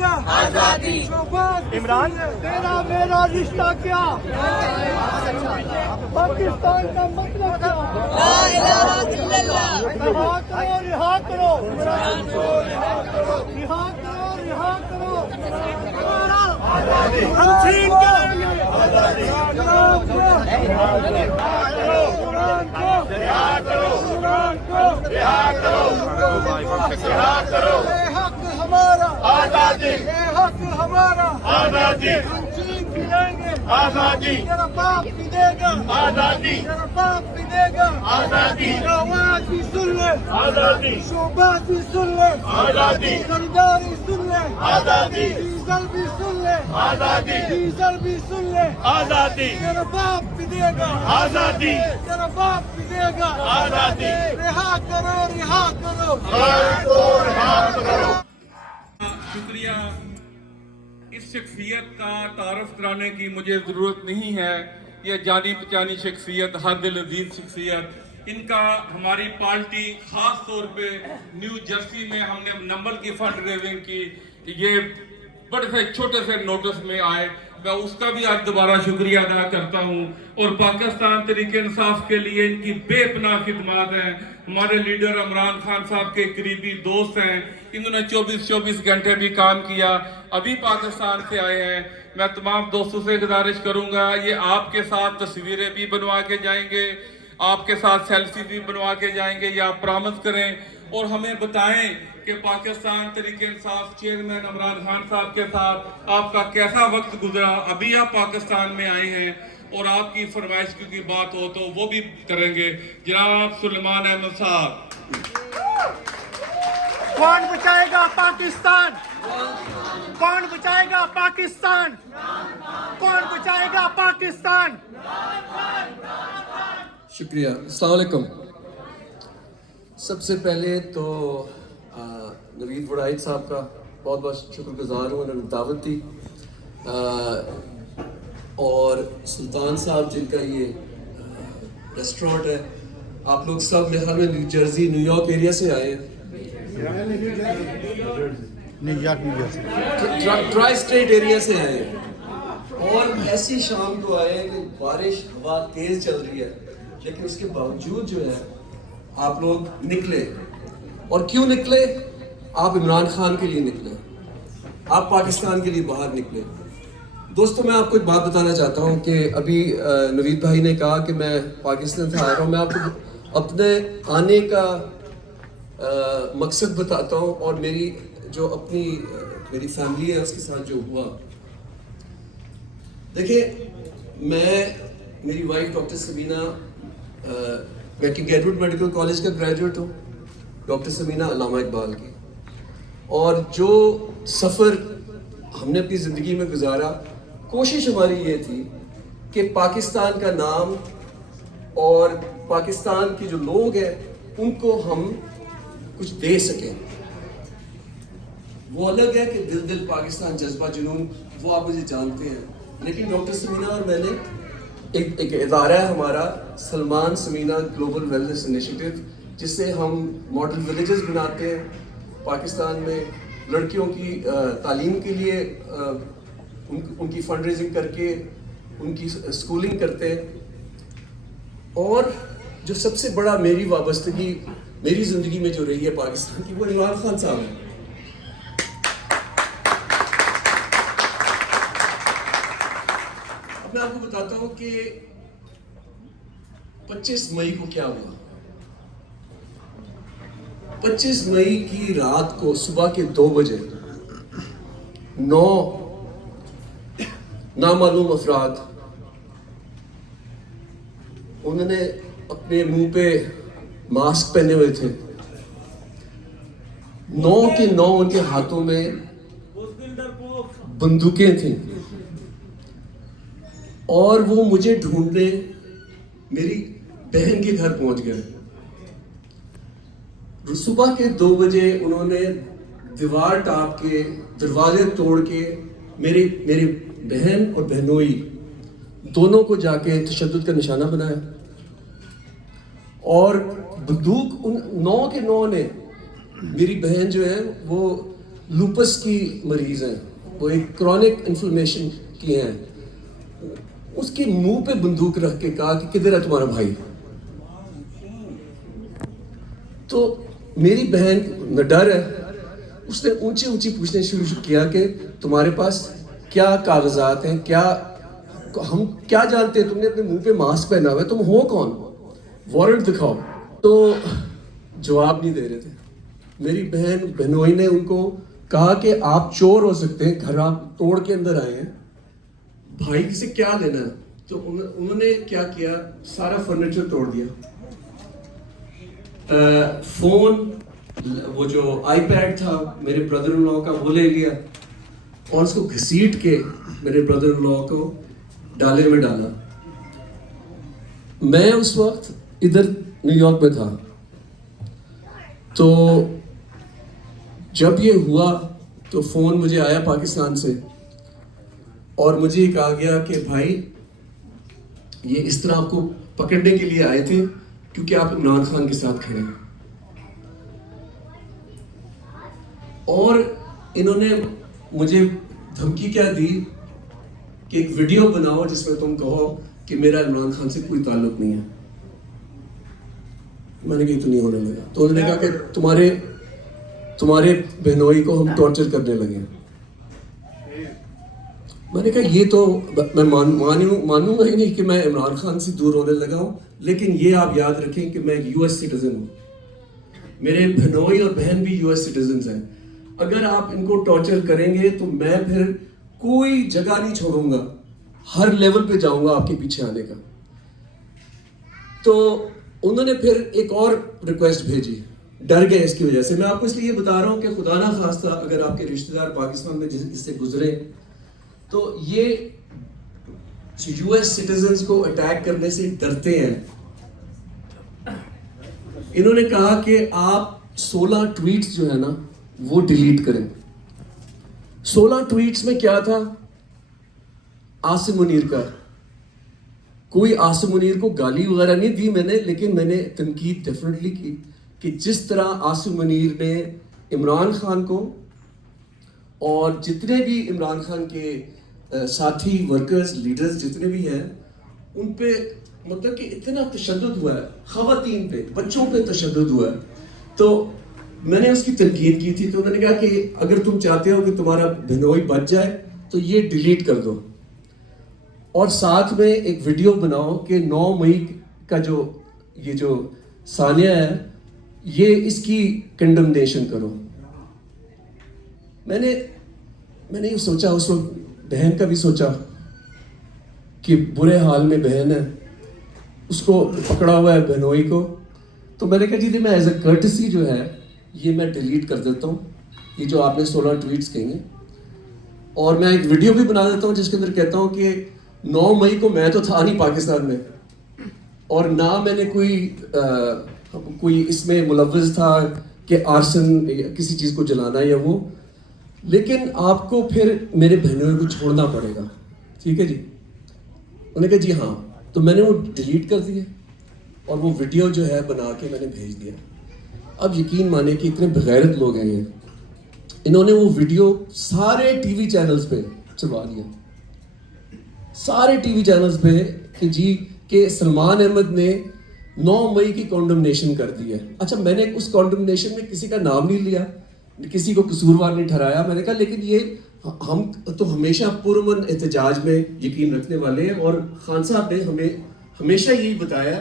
گا آزادی عمران تیرا میرا رشتہ کیا پاکستان کا مطلب کیا لا الہ الا اللہ رہا کرو رہا کرو رہا کرو رہا کرو ہم چھین کریں گے حق ہمارا آزادی حق ہمارا آزادی ہم چھین کریں گے آزادی تیرا باپ بھی دے گا آزادی تیرا باپ بھی دے گا آزادی آواز بھی سن لے آزادی شعبات بھی سن لے آزادی خریداری سن لے آزادی ڈیزل بھی سن لے آزادی ڈیزل بھی سن لے آزادی تیرا باپ بھی دے گا آزادی تیرا باپ بھی دے گا آزادی رہا کرو رہا کرو شکریہ. اس شخصیت کا تعارف کرانے کی مجھے ضرورت نہیں ہے. یہ جانی پہچانی شخصیت، ہر دل عزیز شخصیت. ان کا ہماری پارٹی خاص طور پہ نیو جرسی میں ہم نے نمبر کی فنڈ ریزنگ کی. یہ بڑے سے چھوٹے سے نوٹس میں آئے. میں اس کا بھی آج دوبارہ شکریہ ادا کرتا ہوں. اور پاکستان تحریک انصاف کے لیے ان کی بے پناہ خدمات ہیں. ہمارے لیڈر عمران خان صاحب کے قریبی دوست ہیں. انہوں نے 24 گھنٹے بھی کام کیا. ابھی پاکستان سے آئے ہیں. میں تمام دوستوں سے گزارش کروں گا، یہ آپ کے ساتھ تصویریں بھی بنوا کے جائیں گے، آپ کے ساتھ سیلفی بھی بنوا کے جائیں گے. یہ آپ پرامس کریں اور ہمیں بتائیں کہ پاکستان تحریک انصاف چیئرمین عمران خان صاحب کے ساتھ آپ کا کیسا وقت گزرا. ابھی آپ پاکستان میں آئے ہیں اور آپ کی فرمائش کی بات ہو تو وہ بھی کریں گے. جناب سلیمان احمد صاحب. کون بچائے گا پاکستان؟ کون بچائے گا پاکستان؟ کون بچائے گا پاکستان؟ شکریہ. السلام علیکم. سب سے پہلے تو نوید وڑائچ صاحب کا بہت بہت شکر گزار ہوں، انہوں نے دعوت دی. اور سلطان صاحب جن کا یہ ریسٹورنٹ ہے، آپ لوگ سب میرے خیال میں new Jersey new York area سے آئے ہیں. ٹرائی اسٹیٹ ایریا سے آئے ہیں اور ایسی شام کو آئے ہیں کہ بارش ہوا تیز چل رہی ہے، لیکن اس کے باوجود جو ہے آپ لوگ نکلے. اور کیوں نکلے؟ آپ عمران خان کے لیے نکلے، آپ پاکستان کے لیے باہر نکلے. دوستو میں آپ کو ایک بات بتانا چاہتا ہوں کہ ابھی نوید بھائی نے کہا کہ میں پاکستان سے آ رہا ہوں. میں آپ کو اپنے آنے کا مقصد بتاتا ہوں اور میری جو میری فیملی ہے اس کے ساتھ جو ہوا. دیکھیں، میری وائف ڈاکٹر سمینہ، میں گریجویٹ میڈیکل کالج کا گریجویٹ ہوں، ڈاکٹر سمینہ علامہ اقبال کی. اور جو سفر ہم نے اپنی زندگی میں گزارا، کوشش ہماری یہ تھی کہ پاکستان کا نام اور پاکستان کے جو لوگ ہیں ان کو ہم کچھ دے سکیں. وہ الگ ہے کہ دل پاکستان جذبہ جنون، وہ آپ مجھے جانتے ہیں. لیکن ڈاکٹر سمینہ اور میں نے ایک ادارہ ہے ہمارا، Salman Samina global wellness initiative, جس سے ہم ماڈل ولیجز بناتے ہیں پاکستان میں. لڑکیوں کی تعلیم کے لیے ان کی فنڈ ریزنگ کر کے ان کی اسکولنگ کرتے ہیں. اور جو سب سے بڑا میری وابستگی میری زندگی میں جو رہی ہے پاکستان کی، وہ عمران خان صاحب ہیں. اب میں آپ کو بتاتا ہوں کہ 25 مئی کو کیا ہوا. 25 مئی کی رات کو صبح کے 2 بجے 9 نامعلوم افراد، انہوں نے اپنے منہ پہ ماسک پہنے ہوئے تھے. 9 کے 9 ان کے ہاتھوں میں بندوقیں تھیں اور وہ مجھے ڈھونڈنے میری بہن کے گھر پہنچ گئے. صبح کے 2 بجے انہوں نے دیوار ٹاپ کے، دروازے توڑ کے میری بہن اور بہنوئی دونوں کو جا کے تشدد کا نشانہ بنایا. اور بندوق ان 9 کے 9 نے، میری بہن جو ہے وہ लूपस की मरीज हैं, वो एक क्रॉनिक इन्फ्लेमेशन की हैं, उसके मुंह पे बंदूक रख के कहा कि किधर है तुम्हारा भाई। तो मेरी बहन में डर है, उसने ऊंची ऊंची पूछने शुरू किया कि तुम्हारे पास क्या कागजात हैं, क्या हम क्या जानते हैं, तुमने अपने मुंह पे मास्क पहना हुआ है, तुम हो कौन, वारंट दिखाओ। तो जवाब नहीं दे रहे थे। मेरी बहन बहनोई ने उनको कहा कि आप चोर हो सकते हैं, घर आप तोड़ के अंदर आए हैं, भाई से क्या लेना है। तो उन्होंने क्या किया, सारा फर्नीचर तोड़ दिया, फोन, वो जो आईपैड था मेरे ब्रदर इन लॉ का वो ले लिया और उसको घसीट के मेरे ब्रदर इन लॉ को डाले में डाला। मैं उस वक्त इधर न्यूयॉर्क में था। तो जब ये हुआ तो फ़ोन मुझे आया पाकिस्तान से और मुझे ये कहा गया कि भाई ये इस तरह आपको पकड़ने के लिए आए थे क्योंकि आप इमरान खान के साथ खड़े हैं। और इन्होंने मुझे धमकी क्या दी कि एक वीडियो बनाओ जिसमें तुम कहो कि मेरा इमरान खान से कोई ताल्लुक नहीं है। मैंने कहा तो नहीं होने लगा। तो उन्होंने कहा कि तुम्हारे बहनोई को हम टॉर्चर करने लगे। मैंने कहा ये तो मैं मानूंगा ही नहीं कि मैं इमरान खान से दूर होने लगा हूं, लेकिन ये आप याद रखें कि मैं यूएस सिटीजन हूं, मेरे बहनोई और बहन भी यूएस सिटीजन हैं। अगर आप इनको टॉर्चर करेंगे तो मैं फिर कोई जगह नहीं छोड़ूंगा, हर लेवल पे जाऊंगा आपके पीछे आने का। तो उन्होंने फिर एक और रिक्वेस्ट भेजी, डर गए इसकी वजह से। मैं आपको इसलिए ये बता रहा हूँ कि खुदा ना खास्ता अगर आपके रिश्तेदार पाकिस्तान में इससे गुजरे तो ये यूएस सिटीजन्स को अटैक करने से डरते हैं। इन्होंने कहा कि आप 16 ट्वीट्स जो है ना वो डिलीट करें। 16 ट्वीट्स में क्या था, आसिम मुनीर का, कोई आसिम मुनीर को गाली वगैरह नहीं दी मैंने, लेकिन मैंने तनकीद डेफिनेटली की कि जिस तरह आसिम मुनीर ने इमरान खान को और जितने भी इमरान खान के साथी वर्कर्स लीडर्स जितने भी हैं उन पे मतलब कि इतना तशद्दुद हुआ है, ख़वातीन पे बच्चों पे तशद्दुद हुआ है। तो मैंने उसकी तनकीद की थी। तो उन्होंने कहा कि अगर तुम चाहते हो कि तुम्हारा बहनोई बच जाए तो ये डिलीट कर दो और साथ में एक वीडियो बनाओ कि 9 मई का ये जो सानिया है ये इसकी कंडेमनेशन करो। मैंने ये सोचा, उस वक्त बहन का भी सोचा कि बुरे हाल में बहन है, उसको पकड़ा हुआ है बहनोई को। तो मैंने कहा जी मैं एज अ कर्टसी जो है ये मैं डिलीट कर देता हूँ, ये जो आपने 16 ट्वीट्स कहेंगे, और मैं एक वीडियो भी बना देता हूँ जिसके अंदर कहता हूँ कि 9 मई को मैं तो था नहीं पाकिस्तान में और ना मैंने कोई इसमें मुलव्वज़ था कि आर्सन किसी चीज़ को जलाना या वो, लेकिन आपको फिर मेरे बहनों को छोड़ना पड़ेगा, ठीक है जी। उन्होंने कहा जी हाँ। तो मैंने वो डिलीट कर दिए और वो वीडियो जो है बना के मैंने भेज दिया। अब यकीन माने कि इतने बेगैरत लोग हैं ये, इन्होंने वो वीडियो सारे टीवी चैनल्स पे चलवा दिया, सारे टीवी चैनल्स पे कि जी कि सलमान अहमद ने 9 मई की कॉन्डमनेशन कर दी है। अच्छा, मैंने उस कॉन्डमनेशन में किसी का नाम नहीं लिया, किसी को कसूरवार नहीं ठहराया। मैंने कहा लेकिन ये हम तो हमेशा पुरअमन एहतजाज में यकीन रखने वाले हैं और खान साहब ने हमें हमेशा यही बताया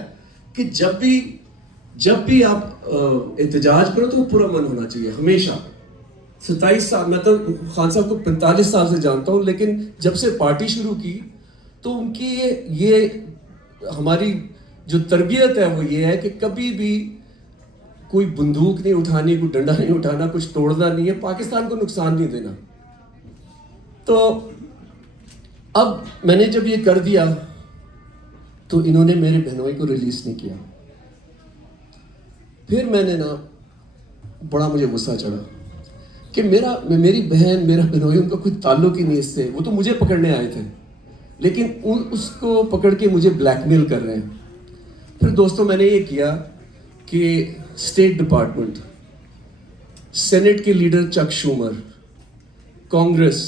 कि जब भी आप एहतजाज करो तो वो पुरअमन होना चाहिए हमेशा। 27 साल, मैं तो खान साहब को 45 साल से जानता हूँ, लेकिन जब से पार्टी शुरू की तो उनकी ये हमारी जो तरबियत है वो ये है कि कभी भी कोई बंदूक नहीं उठानी, कोई डंडा नहीं उठाना, कुछ तोड़ना नहीं है, पाकिस्तान को नुकसान नहीं देना। तो अब मैंने जब ये कर दिया तो इन्होंने मेरे बहनोई को रिलीज नहीं किया। फिर मैंने ना बड़ा मुझे गुस्सा चढ़ा कि मेरी बहन मेरा बहनोई उनका कोई ताल्लुक ही नहीं इससे, वो तो मुझे पकड़ने आए थे लेकिन उसको पकड़ के मुझे ब्लैकमेल कर रहे हैं। फिर दोस्तों मैंने ये किया कि स्टेट डिपार्टमेंट, सेनेट के leader Chuck Schumer, Congress,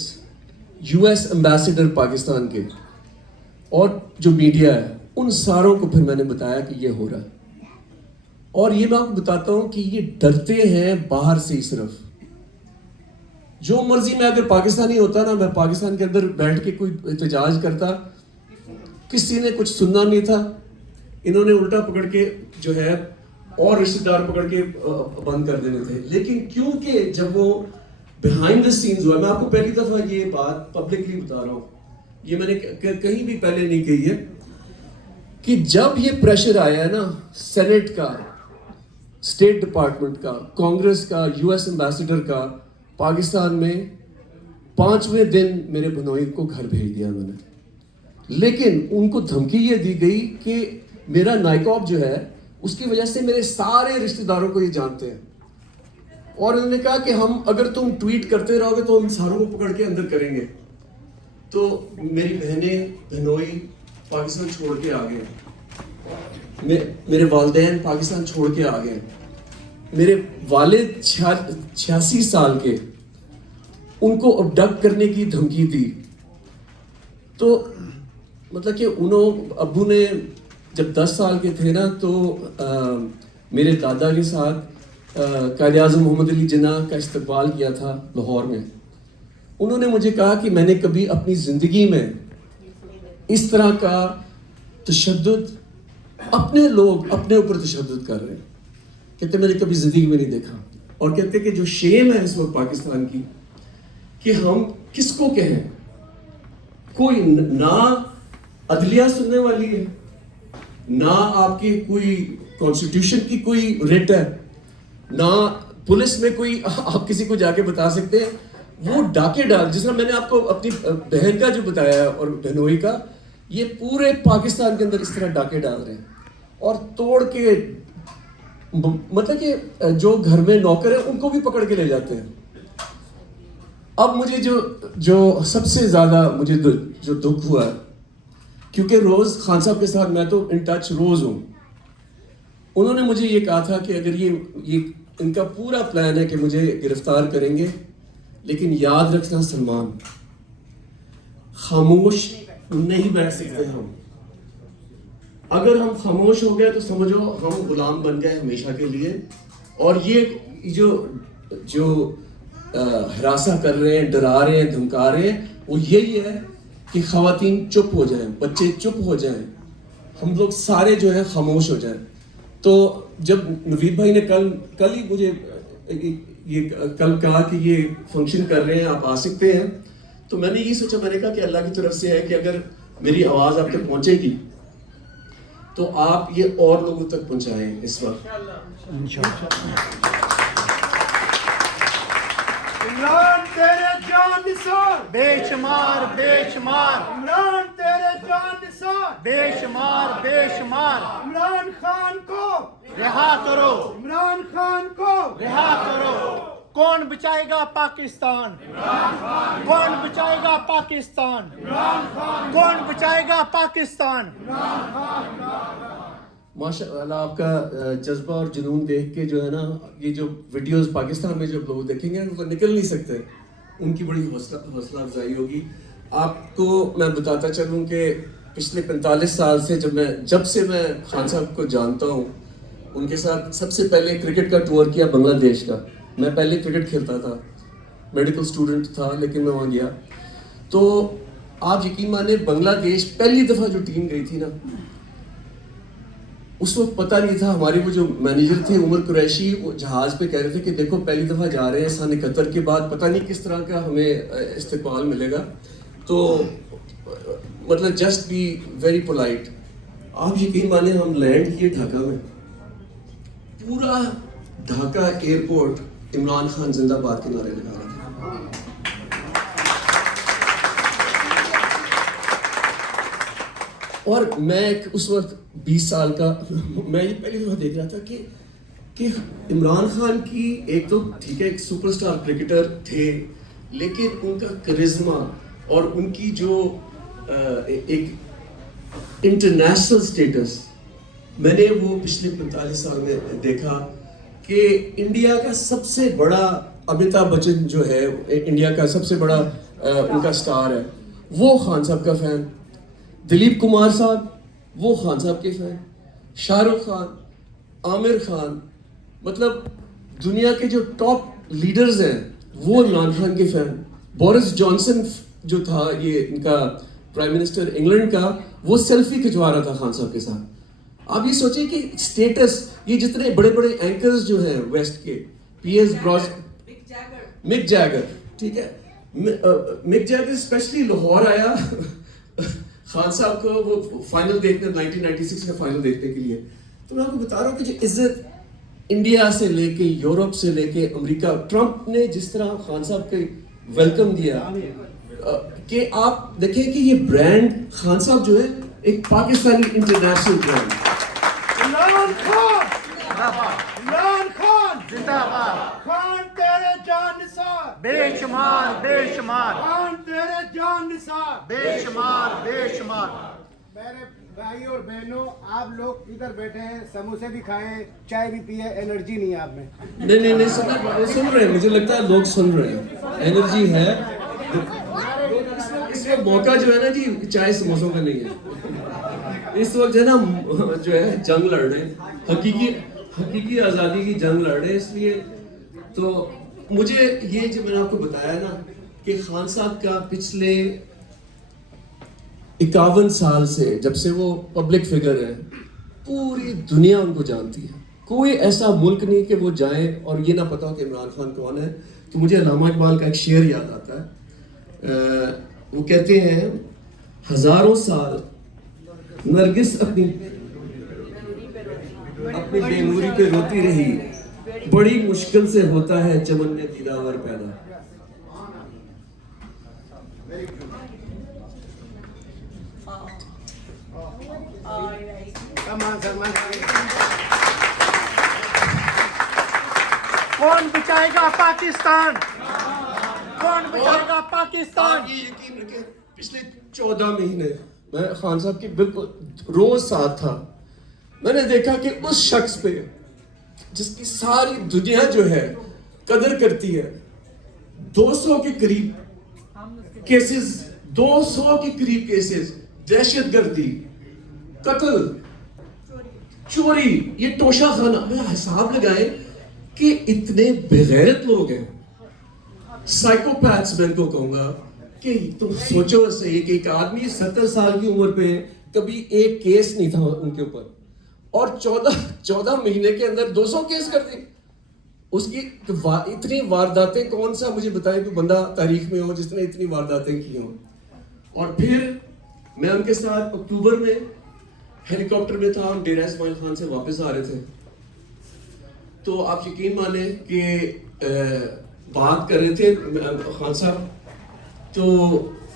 US ambassador Pakistan के और जो मीडिया है, उन सारों को फिर मैंने बताया कि ये हो रहा है। और ये मैं आपको बताता हूँ कि ये डरते हैं बाहर से ही सिर्फ। जो मर्जी मैं अगर पाकिस्तानी होता ना, मैं पाकिस्तान के अंदर बैठ के कोई एहतजाज करता, किसी ने कुछ सुनना नहीं था। इन्होंने उल्टा पकड़ के जो है और रिश्तेदार पकड़ के बंद कर देने थे। लेकिन क्योंकि जब वो बिहाइंड द सीन्स हुआ, मैं आपको पहली दफा ये बात पब्लिकली बता रहा हूँ, ये मैंने कहीं भी पहले नहीं कही है, कि जब ये प्रेशर आया है ना सेनेट का, स्टेट डिपार्टमेंट का, कांग्रेस का, यूएस एम्बेसडर का, पाकिस्तान में 5वें दिन मेरे भनोई को घर भेज दिया उन्होंने। लेकिन उनको धमकी ये दी गई कि मेरा नाइकॉब जो है उसकी वजह से मेरे सारे रिश्तेदारों को ये जानते हैं, और उन्होंने कहा कि हम अगर तुम ट्वीट करते रहोगे तो हम सारों को पकड़ के अंदर करेंगे। तो मेरी बहनें भनोई पाकिस्तान छोड़ के आ गए, मेरे वालिदैन पाकिस्तान छोड़ के आ गए। मेरे वालिद 86 साल के, उनको अबडक्ट करने की धमकी दी। तो मतलब कि अब्बू ने जब 10 साल के थे ना, तो मेरे दादा के साथ कायद आज़म मोहम्मद अली जिन्ना का इस्तकबाल किया था लाहौर में। उन्होंने मुझे कहा कि मैंने कभी अपनी ज़िंदगी में इस तरह का तशद्दुद, अपने लोग अपने ऊपर तशद्दुद कर रहे हैं, कहते मैंने कभी ज़िंदगी में नहीं देखा। और कहते कि जो शेम है इस वक्त पाकिस्तान की, कि हम किसको कहें, कोई ना अदलिया सुनने वाली है, ना आपकी कोई कॉन्स्टिट्यूशन की कोई रिट है, ना पुलिस में कोई आप किसी को जाके बता सकते हैं। वो डाके डाल, जिस तरह मैंने आपको अपनी बहन का जो बताया है और बहनोई का, ये पूरे पाकिस्तान के अंदर इस तरह डाके डाल रहे हैं और तोड़ के, मतलब कि जो घर में नौकर है उनको भी पकड़ के ले जाते हैं। अब मुझे जो सबसे ज़्यादा मुझे जो दुख हुआ है, क्योंकि रोज़ खान साहब के साथ मैं तो इन टच रोज़ हूँ, उन्होंने मुझे ये कहा था कि अगर ये इनका पूरा प्लान है कि मुझे गिरफ्तार करेंगे, लेकिन याद रखना सलमान, खामोश नहीं बैठ सकते हम। अगर हम खामोश हो गए तो समझो हम गुलाम बन गए हमेशा के लिए। और ये जो हरासा कर रहे हैं, डरा रहे हैं, धमका रहे हैं, वो यही है कि ख़वातीन चुप हो जाएं, बच्चे चुप हो जाएं, हम लोग सारे जो है खामोश हो जाएं। तो जब नवीद भाई ने कल ही मुझे ये कल कहा कि ये फंक्शन कर रहे हैं, आप आ सकते हैं, तो मैंने ये सोचा, मैंने कहा कि अल्लाह की तरफ से है कि अगर मेरी आवाज़ आप तक पहुंचेगी तो आप ये और लोगों तक पहुंचाएं इस वक्त। इमरान तेरे जान निसार, बेशुमार बेशुमार, इमरान तेरे जान निसार, बेशुमार बेशुमार, इमरान खान को रिहा करो, इमरान खान को रिहा करो। कौन बचाएगा पाकिस्तान? कौन बचाएगा पाकिस्तान? कौन बचाएगा पाकिस्तान? माशाअल्लाह, आपका जज्बा और जुनून देख के जो है ना, ये जो वीडियोस पाकिस्तान में जब लोग देखेंगे वो निकल नहीं सकते, उनकी बड़ी हौसला अफजाई होगी। आपको मैं बताता चलूँ कि पिछले 45 साल से जब से मैं खान साहब को जानता हूँ, उनके साथ सबसे पहले क्रिकेट का टूर किया बांग्लादेश का। मैं पहले क्रिकेट खेलता था, मेडिकल स्टूडेंट था, लेकिन मैं वहाँ गया तो आप यकीन माने, बांग्लादेश पहली दफ़ा जो टीम गई थी ना, उस वक्त पता नहीं था। हमारे वो जो मैनेजर थे उमर कुरैशी, वो जहाज़ पे कह रहे थे कि देखो पहली दफ़ा जा रहे हैं सन 71 के बाद, पता नहीं किस तरह का हमें इस्तकबाल मिलेगा, तो मतलब जस्ट बी वेरी पोलाइट। आप यकीन माने, हम लैंड किए ढाका में, पूरा ढाका एयरपोर्ट इमरान खान जिंदाबाद के नारे लगा रहा था। और मैं उस वक्त 20 साल का, मैं ये पहली दफा देख रहा था कि इमरान खान की, एक तो ठीक है एक सुपरस्टार क्रिकेटर थे, लेकिन उनका करिश्मा और उनकी जो एक इंटरनेशनल स्टेटस, मैंने वो पिछले 45 साल में देखा कि इंडिया का सबसे बड़ा अमिताभ बच्चन जो है इंडिया का सबसे बड़ा उनका स्टार है, वो खान साहब का फैन, दिलीप कुमार साहब वो खान साहब के फैन, शाहरुख खान, आमिर खान, मतलब दुनिया के जो टॉप लीडर्स हैं वो इमरान खान के फैन। बोरिस जॉनसन जो था ये इनका प्राइम मिनिस्टर इंग्लैंड का, वो सेल्फी खिंचवा रहा था खान साहब के साथ। आप ये सोचिए कि स्टेटस, ये जितने बड़े बड़े एंकर्स जो हैं वेस्ट के, पीएस ब्रॉस, मिक जैगर, ठीक है, मिक जैगर स्पेशली लाहौर आया खान साहब को वो फाइनल देखने, 1996 का फाइनल देखने के लिए। तो मैं आपको बता रहा हूँ कि जो इज्जत इंडिया से लेके यूरोप से लेके अमेरिका, ट्रंप ने जिस तरह खान साहब के वेलकम दिया कि आप देखें कि ये ब्रांड खान साहब जो है एक पाकिस्तानी इंटरनेशनल ब्रांड। इमरान खान, इमरान खान जिंदाबाद, खान तेरे जान निसार, बेशुमार बेशुमार खान तेरे जान निसार। बेशुमार बेशुमार। मेरे भाई और बहनों, आप लोग इधर बैठे हैं, समोसे भी खाए, चाय भी पिए, एनर्जी नहीं है आप में। नहीं सुन रहे हैं, मुझे लगता है लोग सुन रहे हैं, एनर्जी है। इसमें मौका जो है ना जी चाय समोसों का नहीं है। इस वक्त जो है ना जो है जंग लड़ रहे हैं, हकीकी आज़ादी की जंग लड़ रहे हैं। इसलिए तो मुझे ये जो मैंने आपको बताया ना कि खान साहब का पिछले 51 साल से, जब से वो पब्लिक फिगर है, पूरी दुनिया उनको जानती है। कोई ऐसा मुल्क नहीं कि वो जाए और ये ना पता हो कि इमरान खान कौन है। तो मुझे अल्लामा इकबाल का एक शेर याद आता है, वो कहते हैं, हजारों साल नरगिस अपनी बेनूरी पे रोती रही, बड़ी मुश्किल से होता है चमन में दीदावर पैदा। कौन बचाएगा पाकिस्तान? कौन बचाएगा पाकिस्तान? आप ये यकीन रखें, पिछले 14 महीने मैं खान साहब की बिल्कुल रोज साथ था। मैंने देखा कि उस शख्स पे जिसकी सारी दुनिया जो है कदर करती है, 200 के करीब केसेस, 200 के करीब केसेस, दहशतगर्दी, कत्ल, चोरी, ये तोशा खाना, मैं हिसाब लगाए कि इतने बेगैरत लोग हैं, साइकोपैथ्स मैं इनको कहूंगा कि तुम सोचो सही कि एक आदमी 70 साल की उम्र पे कभी एक केस नहीं था उनके ऊपर, और 14 महीने के अंदर 200 केस कर दिए। उसकी इतनी वारदातें, कौन सा मुझे बताएं कि बंदा तारीख में हो जिसने इतनी वारदातें की हों। और फिर मैं उनके साथ अक्टूबर में हेलीकॉप्टर में था, हम डेरा इस्माइल खान से वापस आ रहे थे। तो आप यकीन माने कि बात कर रहे थे खान साहब, तो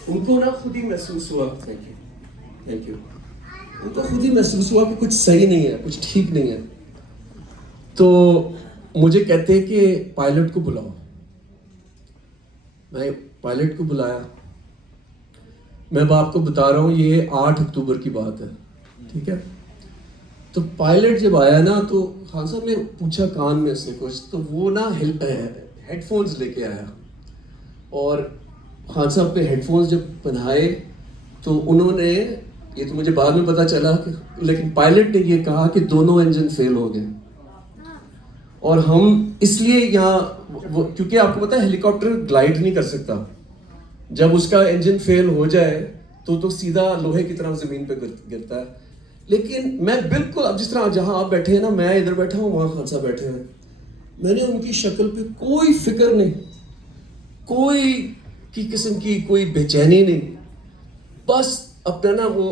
उनको ना खुद ही महसूस हुआ, थैंक यू, उनको खुद ही महसूस हुआ कि कुछ सही नहीं है, कुछ ठीक नहीं है। तो मुझे कहते हैं कि पायलट को बुलाओ। मैं पायलट को बुलाया। मैं अब आपको बता रहा हूँ, ये 8 अक्टूबर की बात है, ठीक है। तो पायलट जब आया ना, तो खान साहब ने पूछा कान में से कुछ, तो वो ना हेडफोन्स लेके आया, और खान साहब पे हेडफोन्स जब पहनाए तो उन्होंने, ये तो मुझे बाद में पता चला कि, लेकिन पायलट ने ये कहा कि दोनों इंजन फेल हो गए। और हम इसलिए यहाँ, क्योंकि आपको पता है हेलीकॉप्टर ग्लाइड नहीं कर सकता, जब उसका इंजन फेल हो जाए तो सीधा लोहे की तरह जमीन पे गिरता है। लेकिन मैं बिल्कुल, अब जिस तरह जहां आप बैठे हैं ना, मैं इधर बैठा हूँ, वहां खान साहब बैठे हैं, मैंने उनकी शक्ल पे कोई फिक्र नहीं, कोई की किस्म की कोई बेचैनी नहीं, बस अपना ना वो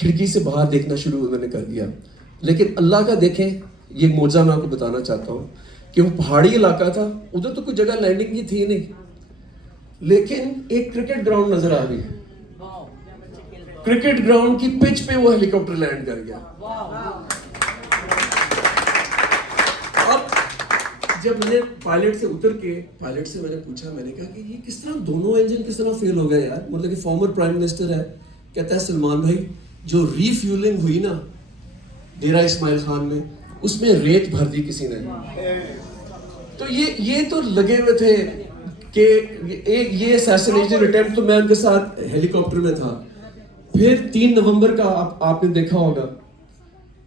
खिड़की से बाहर देखना शुरू उन्होंने कर दिया। लेकिन अल्लाह का देखें, ये मौजा मैं आपको बताना चाहता हूँ कि वो पहाड़ी इलाका था, उधर तो कोई जगह लैंडिंग की थी नहीं, लेकिन एक क्रिकेट ग्राउंड नजर आ गई। क्रिकेट ग्राउंड की पिच पे वो हेलीकॉप्टर लैंड कर गया। अब जब मैंने पायलट से उतर के, पायलट से मैंने पूछा, मैंने कहा कि ये किस तरह दोनों इंजन किस तरह फेल हो गए यार, मतलब कि फॉर्मर प्राइम मिनिस्टर है। कहता है सलमान भाई, जो रीफ्यूलिंग हुई ना डेरा इस्माइल खान में, उसमें रेत भर दी किसी ने, تو یہ تو لگے ہوئے تھے کہ یہ اسیسینیشن اٹیمپٹ، تو میں ان کے ساتھ ہیلی کاپٹر میں تھا. پھر 3 نومبر کا آپ نے دیکھا ہوگا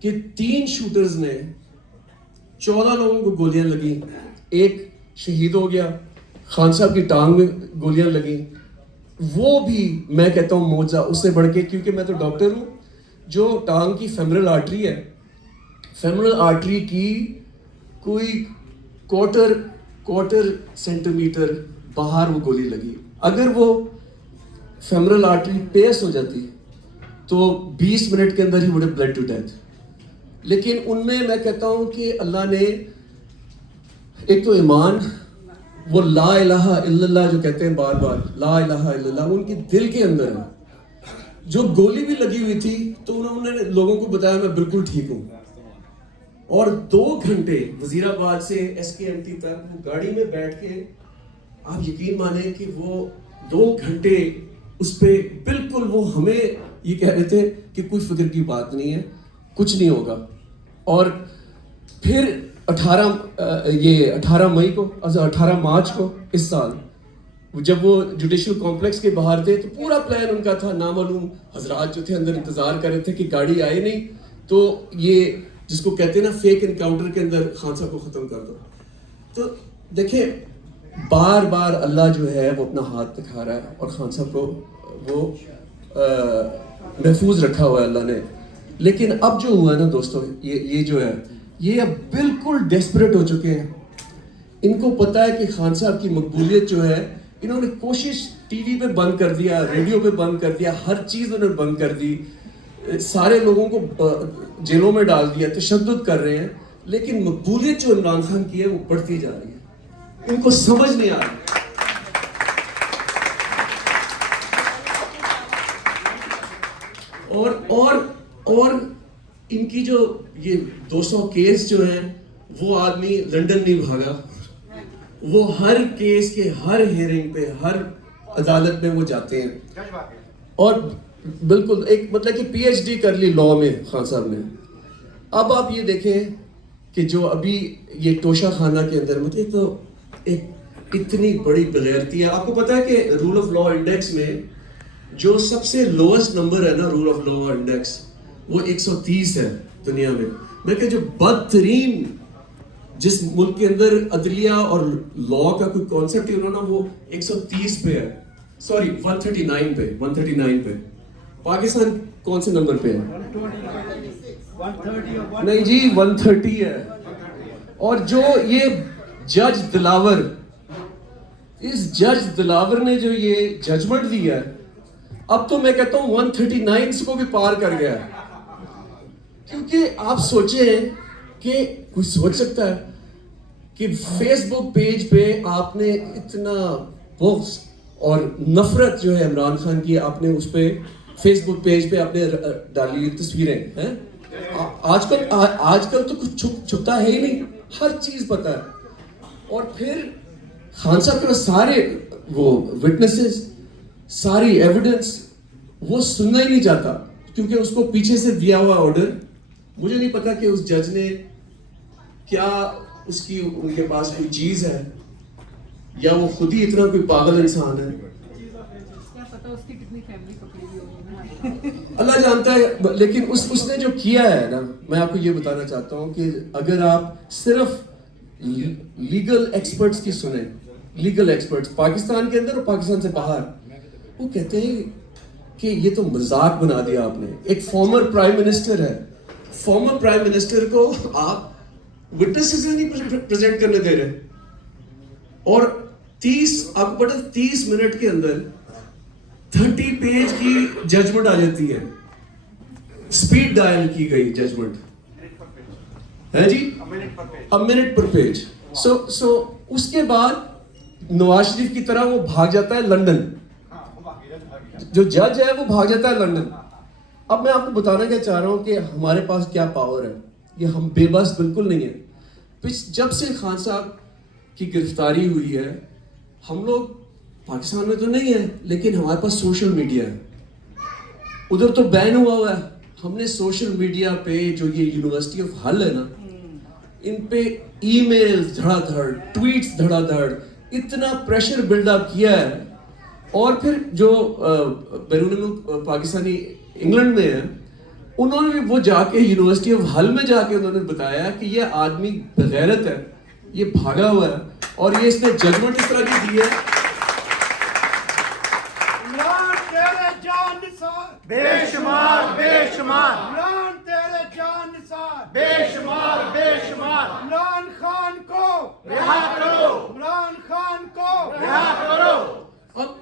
کہ 3 شوٹرز نے 14 لوگوں کو گولیاں لگیں، ایک شہید ہو گیا، خان صاحب کی ٹانگ میں گولیاں لگیں. وہ بھی میں کہتا ہوں معجزہ اس سے بڑھ کے، کیونکہ میں تو ڈاکٹر ہوں. جو ٹانگ کی فیمرل آرٹری ہے، فیمرل آرٹری کی کوئی کوارٹر سینٹی میٹر باہر وہ گولی لگی. اگر وہ فیمرل آرٹری پیس ہو جاتی تو 20 منٹ کے اندر ہی would have bled to death. لیکن ان میں کہتا ہوں کہ اللہ نے ایک تو ایمان، وہ لا الہ الا اللہ جو کہتے ہیں بار بار، لا الہ الا اللہ، ان کے دل کے اندر ہے. جو گولی بھی لگی ہوئی تھی تو انہوں نے لوگوں کو بتایا میں بالکل ٹھیک ہوں. اور 2 گھنٹے وزیر آباد سے SKMT تک وہ گاڑی میں بیٹھ کے، آپ یقین مانیں کہ وہ 2 گھنٹے اس پہ بالکل وہ ہمیں یہ کہہ رہے تھے کہ کوئی فکر کی بات نہیں ہے، کچھ نہیں ہوگا. اور پھر 18 مئی کو 18 مارچ کو اس سال جب وہ جوڈیشل کمپلیکس کے باہر تھے تو پورا پلان ان کا تھا. نامعلوم حضرات جو تھے اندر انتظار کر رہے تھے کہ گاڑی آئے نہیں تو یہ جس کو کہتے ہیں نا فیک انکاؤنٹر کے اندر خان صاحب کو ختم کر دو. تو دیکھیں بار بار اللہ جو ہے وہ اپنا ہاتھ دکھا رہا ہے اور خان صاحب کو وہ محفوظ رکھا ہوا ہے اللہ نے. لیکن اب جو ہوا ہے نا دوستو، یہ جو ہے یہ اب بالکل ڈیسپریٹ ہو چکے ہیں. ان کو پتہ ہے کہ خان صاحب کی مقبولیت جو ہے، انہوں نے کوشش ٹی وی پہ بند کر دیا، ریڈیو پہ بند کر دیا، ہر چیز انہوں نے بند کر دی، سارے لوگوں کو جیلوں میں ڈال دیا، تشدد کر رہے ہیں. لیکن مقبولیت جو عمران خان کی ہے وہ بڑھتی جا رہی ہے. ان کو سمجھ نہیں آ رہی. اور ان کی جو یہ 200 کیس جو ہیں، وہ آدمی لنڈن نہیں بھاگا، وہ ہر کیس کے ہر ہیئرنگ پہ ہر عدالت میں وہ جاتے ہیں. اور بالکل ایک مطلب کہ PhD کر لی لاء میں خان صاحب نے. اب آپ یہ دیکھیں کہ جو ابھی یہ توشہ خانہ کے اندر مطلب تو ایک اتنی بڑی بغیرتی ہے. آپ کو پتا ہے کہ رول آف لاء انڈیکس میں جو سب سے لوئسٹ نمبر ہے نا رول آف لاء انڈیکس، وہ 130 ہے دنیا میں. میں کہ جو بدترین جس ملک کے اندر عدلیہ اور لاء کا کوئی کانسیپٹ ہی انہوں نے وہ 130 پہ ہے، سوری 139 پہ. پاکستان کون سے نمبر پہ ہے؟ 130 نہیں جی 130 ہے. اور جو یہ جج دلاور، اس جج دلاور نے جو یہ ججمنٹ دیا ہے، اب تو میں کہتا ہوں 139 کو بھی پار کر گیا. کیونکہ آپ سوچیں کہ کوئی سوچ سکتا ہے کہ فیس بک پیج پہ آپ نے اتنا بغض اور نفرت جو ہے عمران خان کی، آپ نے اس پہ فیس بک پیج پہ آپ نے ڈالی تصویریں ہیں. آج کل تو کچھ چھپتا ہے ہی نہیں، ہر چیز پتہ ہے. اور پھر خان صاحب کے پاس سارے وہ وٹنسز، ساری ایویڈنس، وہ سننا ہی نہیں چاہتا کیونکہ اس کو پیچھے سے دیا ہوا آرڈر. مجھے نہیں پتا کہ اس جج نے کیا اس کی ان کے پاس کوئی چیز ہے یا وہ خود ہی اتنا کوئی پاگل انسان ہے، اللہ جانتا ہے. لیکن اس نے جو کیا ہے نا، میں آپ کو یہ بتانا چاہتا ہوں کہ اگر آپ صرف لیگل ایکسپرٹس کی سنیں، لیگل ایکسپرٹس پاکستان کے اندر اور پاکستان سے باہر، وہ کہتے ہیں کہ یہ تو مذاق بنا دیا آپ نے. ایک فارمر پرائم منسٹر ہے، فارمر پرائم منسٹر کو آپ وٹنسز نہیں پریزنٹ کرنے دے رہے. اور 30 منٹ کے اندر 30 پیج کی ججمنٹ آ جاتی ہے، سپیڈ ڈائل کی گئی ججمنٹ ہے جی، منٹ پر پیج. سو اس کے بعد نواز شریف کی طرح وہ بھاگ جاتا ہے لندن، جو جج ہے وہ بھاگ جاتا ہے لندن. اب میں آپ کو بتانا کیا چاہ رہا ہوں کہ ہمارے پاس کیا پاور ہے. یہ ہم بے بس بالکل نہیں ہیں. جب سے خان صاحب کی گرفتاری ہوئی ہے، ہم لوگ پاکستان میں تو نہیں ہیں لیکن ہمارے پاس سوشل میڈیا ہے. ادھر تو بین ہوا ہے، ہم نے سوشل میڈیا پہ جو یہ یونیورسٹی آف حل ہے نا، इन पे ईमेल्स धड़ाधड़, ट्वीट्स धड़ाधड़, इतना प्रेशर बिल्डअप किया है। और फिर जो बैरून मुल्क पाकिस्तानी इंग्लैंड में है, उन्होंने भी वो जाके यूनिवर्सिटी ऑफ हल में जाके उन्होंने बताया कि ये आदमी बेगैरत है, ये भागा हुआ है और ये इसने जजमेंट इस तरह की दी है। इमरान तेरे जान निसार, बेशुमार बेशुमार इमरान तेरे जान निसार, बेशुमार बेशुमार इमरान खान को रिहा करो, इमरान खान को रिहा करो। अब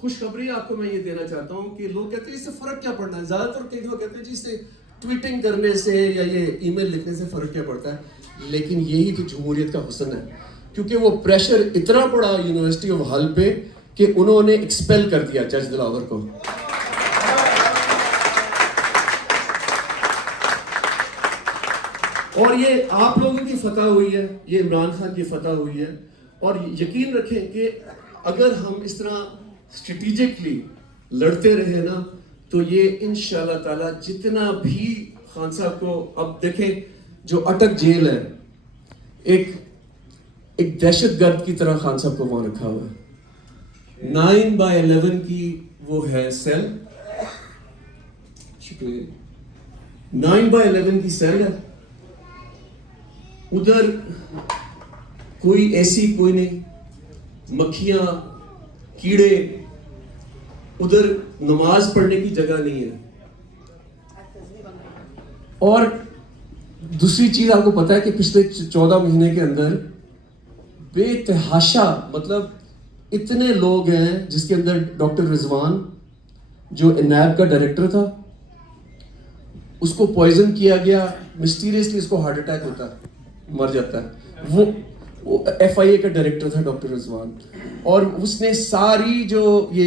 खुशखबरी आपको मैं ये देना चाहता हूँ कि लोग कहते हैं इससे फर्क क्या पड़ना है। ज्यादातर कई लोग कहते हैं जी इससे ट्वीटिंग करने से या ये ईमेल लिखने से फर्क क्या पड़ता है, लेकिन यही तो जमहूरियत का हुस्न है, क्योंकि वो प्रेशर इतना पड़ा यूनिवर्सिटी ऑफ हल पे कि उन्होंने एक्सपेल कर दिया जज दिलावर को। और ये आप लोगों की फतह हुई है, ये इमरान खान की फतह हुई है। और यकीन रखें कि अगर हम इस तरह स्ट्रेटेजिकली लड़ते रहे ना, तो ये इंशाल्लाह ताला जितना भी खान साहब को, अब देखें जो अटक जेल है, एक दहशतगर्द की तरह खान साहब को वहां रखा हुआ है। 9/11 की वो है सेल, शुक्रिया, 9/11 की सेल है। उधर कोई ऐसी कोई नहीं, मक्खियां कीड़े, उधर नमाज पढ़ने की जगह नहीं है। और दूसरी चीज आपको पता है कि पिछले 14 महीने के अंदर बेतहाशा, मतलब इतने लोग हैं, जिसके अंदर डॉक्टर रिजवान जो NAB का डायरेक्टर था, उसको पॉइजन किया गया, मिस्टीरियसली उसको हार्ट अटैक होता है, मर जाता है। वो FIA का डायरेक्टर था डॉक्टर रिजवान, और उसने सारी जो ये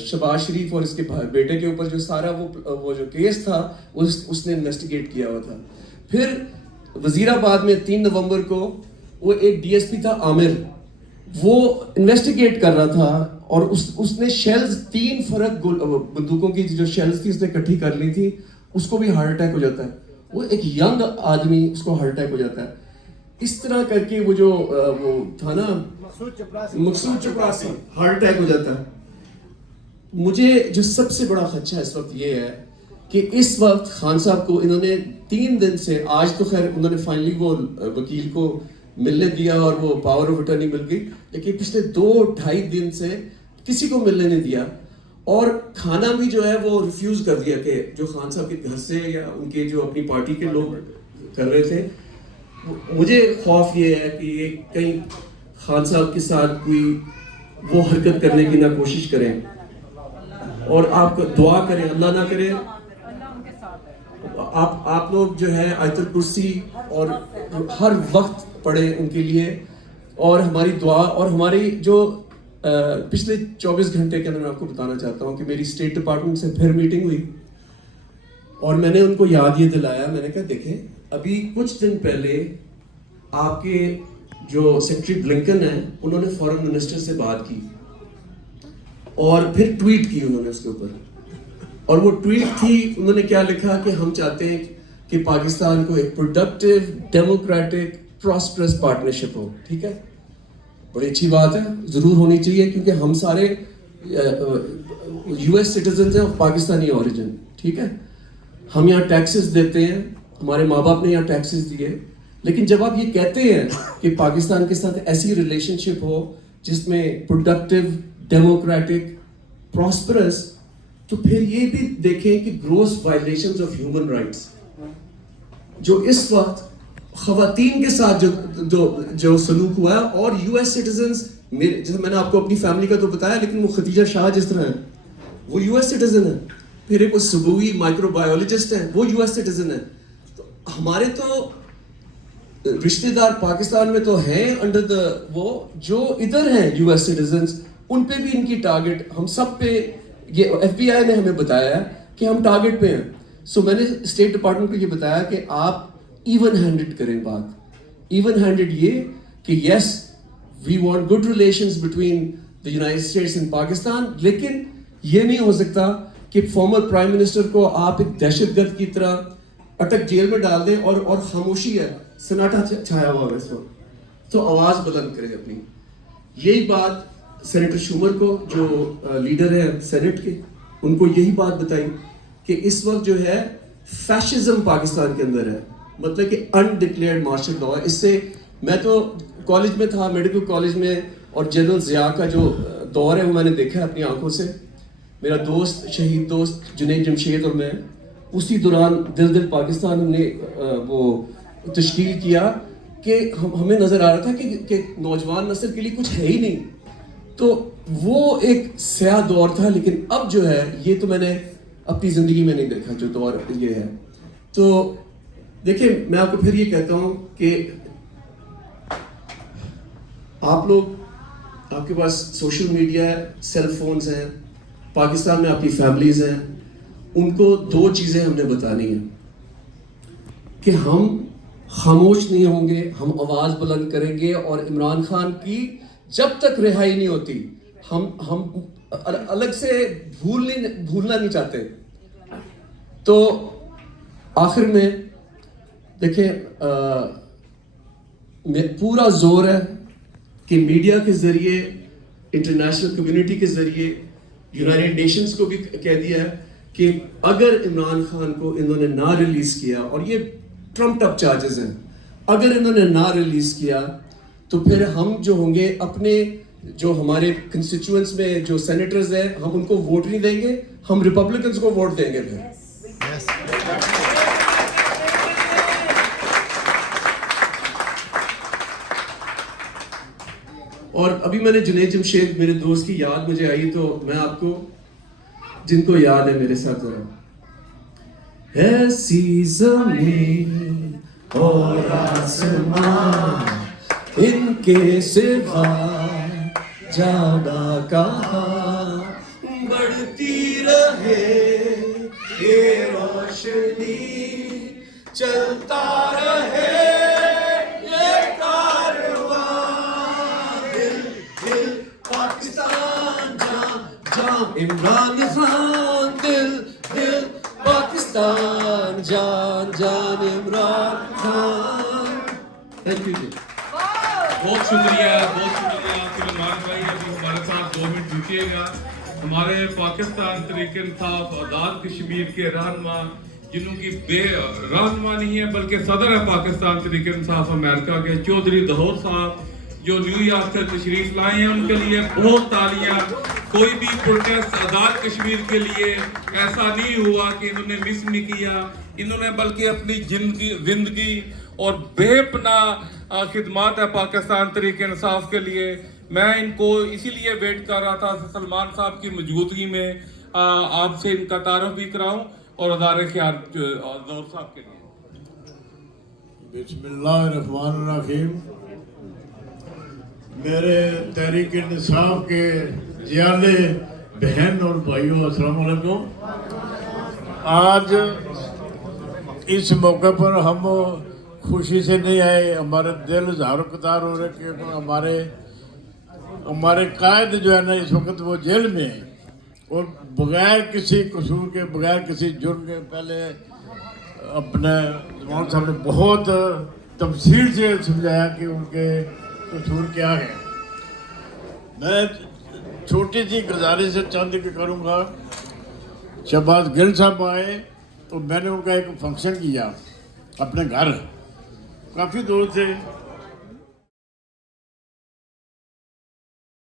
शबाज शरीफ और इसके बेटे के ऊपर जो सारा वो जो केस था उसने इन्वेस्टिगेट किया हुआ था। फिर वजीराबाद में 3 नवंबर को वो एक DSP था आमिर, वो इन्वेस्टिगेट कर रहा था, और उसने शेल्स 3 फर्क बंदूकों की जो शेल्स थी उसने इकट्ठी कर ली थी, उसको भी हार्ट अटैक हो जाता है। वो एक यंग आदमी, उसको हार्ट अटैक हो जाता है। इस तरह करके वो जो वो था ना मकसूद चपरासी, हार्ट अटैक हो जाता है। मुझे जो सबसे बड़ा खदशा इस वक्त ये है कि इस वक्त खान साहब को इन्होंने 3 दिन से, आज तो खैर उन्होंने फाइनली वो वकील को मिलने दिया और वो पावर ऑफ अटर्नी मिल गई, लेकिन पिछले 2-2.5 दिन से किसी को मिलने नहीं दिया। और खाना भी जो है वो रिफ्यूज कर दिया कि जो खान साहब के घर से या उनके जो अपनी पार्टी के लोग कर रहे थे। मुझे खौफ ये है कि ये कहीं खान साहब के साथ कोई वो हरकत करने की ना कोशिश करें, और आप दुआ करें, अल्लाह ना करे आप लोग जो है आयतुल कुर्सी और हर वक्त पढ़े उनके लिए, और हमारी दुआ। और हमारी जो पिछले 24 घंटे के अंदर मैं आपको बताना चाहता हूँ कि मेरी स्टेट डिपार्टमेंट से फिर मीटिंग हुई, और मैंने उनको याद ये दिलाया, मैंने कहा देखें अभी कुछ दिन पहले आपके जो सेक्रेटरी ब्लिंकन है, उन्होंने फॉरेन मिनिस्टर से बात की और फिर ट्वीट की उन्होंने उसके ऊपर, और वो ट्वीट थी, उन्होंने क्या लिखा कि हम चाहते हैं कि पाकिस्तान को एक प्रोडक्टिव, डेमोक्रेटिक, प्रॉस्परस पार्टनरशिप हो। ठीक है, बड़ी अच्छी बात है, जरूर होनी चाहिए, क्योंकि हम सारे US सिटीजन हैं ऑफ पाकिस्तानी ओरिजिन। ठीक है, हम यहाँ टैक्सेस देते हैं, हमारे माँ बाप ने यहाँ टैक्सेस दिए, लेकिन जब आप ये कहते हैं कि पाकिस्तान के साथ ऐसी रिलेशनशिप हो जिसमें प्रोडक्टिव, डेमोक्रेटिक, प्रॉस्परस, तो फिर ये भी देखें कि gross violations of human rights जो इस वक्त खवातीन के साथ जो सलूक हुआ है, और US सिटीजन्स, जैसे मैंने आपको अपनी फैमिली का तो बताया, लेकिन वो खतीजा शाह जिस तरह है वो US सिटीजन है, फिर एक वो सबूई माइक्रोबायोलॉजिस्ट है वो US सिटीजन है। तो हमारे तो रिश्तेदार पाकिस्तान में तो हैं अंडर द वो, जो इधर हैं US सिटीजन्स, उन पे भी इनकी टारगेट, हम सब पे, ये FBI ने हमें बताया कि हम टारगेट पे हैं। सो मैंने स्टेट डिपार्टमेंट को ये बताया कि आप इवन हैंडेड करें बात, इवन हैंडेड ये कि yes we want good relations between the United States and Pakistan, लेकिन ये नहीं हो सकता कि फॉर्मर प्राइम मिनिस्टर को आप एक दहशतगर्द की तरह اٹک جیل میں ڈال دیں اور خاموشی ہے, سناٹا چھایا ہوا ہے اس وقت, تو آواز بلند کریں اپنی. یہی بات سینیٹر شومر کو جو لیڈر ہیں سینٹ کے, ان کو یہی بات بتائی کہ اس وقت جو ہے فیشزم پاکستان کے اندر ہے, مطلب کہ انڈکلیئرڈ مارشل لاء ہے. اس سے میں تو کالج میں تھا, میڈیکل کالج میں, اور جنرل ضیاء کا جو دور ہے وہ میں نے دیکھا ہے اپنی آنکھوں سے. میرا دوست, شہید دوست جنید جمشید اور میں, اسی دوران دل پاکستان ہم نے وہ تشکیل کیا کہ ہمیں نظر آ رہا تھا کہ نوجوان نسل کے لیے کچھ ہے ہی نہیں. تو وہ ایک سیاہ دور تھا, لیکن اب جو ہے یہ تو میں نے اپنی زندگی میں نہیں دیکھا جو دور یہ ہے. تو دیکھیں, میں آپ کو پھر یہ کہتا ہوں کہ آپ لوگ, آپ کے پاس سوشل میڈیا ہے, سیل فونز ہیں, پاکستان میں آپ کی فیملیز ہیں, ان کو 2 چیزیں ہم نے بتانی ہیں کہ ہم خاموش نہیں ہوں گے, ہم آواز بلند کریں گے, اور عمران خان کی جب تک رہائی نہیں ہوتی ہم الگ سے بھولنا نہیں چاہتے. تو آخر میں دیکھیں, پورا زور ہے کہ میڈیا کے ذریعے, انٹرنیشنل کمیونٹی کے ذریعے, یونائٹڈ نیشنز کو بھی کہہ دیا ہے کہ اگر عمران خان کو انہوں نے نہ ریلیز کیا, اور یہ ٹرمپڈ اپ چارجز ہیں, اگر انہوں نے نہ ریلیز کیا تو پھر ہم جو ہوں گے اپنے جو ہمارے کنسٹیچوئنٹس میں جو سینیٹرز ہیں, ہم ان کو ووٹ نہیں دیں گے, ہم ریپبلکنز کو ووٹ دیں گے پھر. اور ابھی میں نے جنید جمشید میرے دوست کی یاد مجھے آئی, تو میں آپ کو, جن کو یاد ہے میرے ساتھ ذرا. ایسی زمین اور آسمان ان کے سوا جانا کہاں, بڑھتی رہے یہ روشنی, چلتا رہے یہ کارواں, دل پاکستان جان عمران خان, دل پاکستان جان عمران خان. تھینک یو جی. بہت شکریہ سلمان بھائی. ابھی ہمارے ساتھ 2 منٹ رکیے گا. ہمارے پاکستان تحریک انصاف آزاد کشمیر کے رہنما, جنہوں کی بے رہنما نہیں ہے بلکہ صدر ہے پاکستان تحریک انصاف امریکہ کے, چودھری ظہور صاحب, جو نیو یارک سے تشریف لائے ہیں, ان کے لیے بہت تالیاں. کوئی بھی پروٹیسٹ آزاد کشمیر کے لیے ایسا نہیں ہوا کہ انہوں نے مس نہیں کیا, انہوں نے بلکہ اپنی زندگی اور بے پناہ خدمات ہے پاکستان تحریک انصاف کے لیے. میں ان کو اسی لیے ویٹ کر رہا تھا سلمان صاحب کی موجودگی میں آپ سے ان کا تعارف بھی کراؤں, اور ادارے خیال ظہور صاحب کے لیے. بسم اللہ الرحمن الرحیم. میرے تحریک انصاف کے جیالے بہن اور بھائیوں, السلام علیکم. آج اس موقع پر ہم خوشی سے نہیں آئے, ہمارے دل ہزاروں قطار ہو رہے کہ ہمارے قائد جو ہے نا اس وقت وہ جیل میں ہیں, اور بغیر کسی قصور کے, بغیر کسی جرم کے. پہلے اپنے زمان صاحب نے بہت تفصیل سے سمجھایا کہ ان کے قصور کیا ہے. میں چھوٹی سی گزارش سے چند کے کروں گا. شہباز گل صاحب آئے تو میں نے ان کا ایک فنکشن کیا اپنے گھر, کافی دور سے